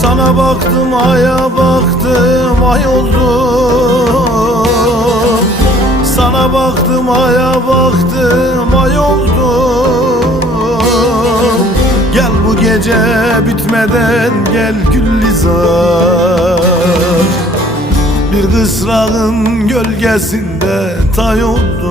Sana baktım aya baktım ay oldum. Sana baktım aya baktım ay oldum. Gel bu gece bitmeden gel Güllizar. Bir kısrağın gölgesinde tay oldum.